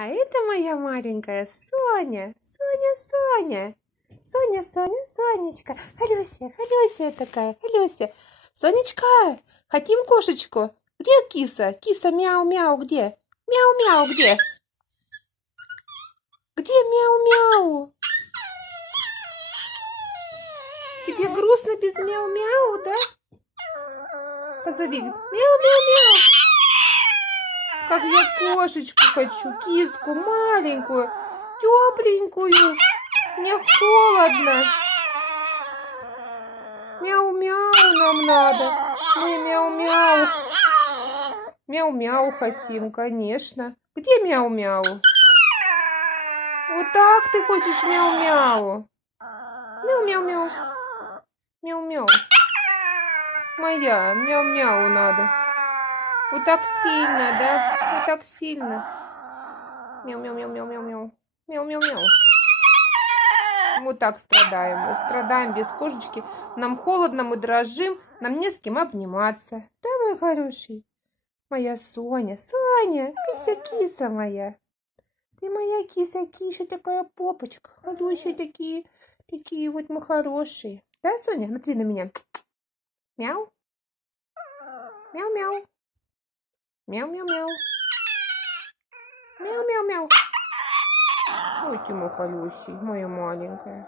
А это моя маленькая Соня. Соня. Сонечка. Алёся такая. Алёся. Сонечка, хотим кошечку? Где киса? Киса, мяу-мяу, где? Мяу-мяу, где? Где мяу-мяу? Тебе грустно без мяу-мяу, да? Позови. Мяу-мяу-мяу. Как я кошечку хочу, киску маленькую, тепленькую. Мне холодно. Мяу-мяу нам надо. Мы мяу-мяу. Мяу-мяу хотим, конечно. Где мяу-мяу? Вот так ты хочешь мяу-мяу? Мяу-мяу-мяу. Мяу-мяу. Моя, мяу-мяу надо. Вот так сильно, да? Вот так сильно. Мяу-мяу-мяу-мяу-мяу-мяу. Мяу-мяу-мяу. Вот так страдаем. Мы страдаем без кошечки. Нам холодно, мы дрожим. Нам не с кем обниматься. Да, мой хороший? Моя Соня. Соня, киса моя. Ты моя киса, еще такая попочка. Хорошие такие вот мы хорошие. Да, Соня? Смотри на меня. Мяу. Мяу-мяу. Мяу-мяу-мяу. Мяу-мяу-мяу. Ой, ты мой хороший, моя маленькая.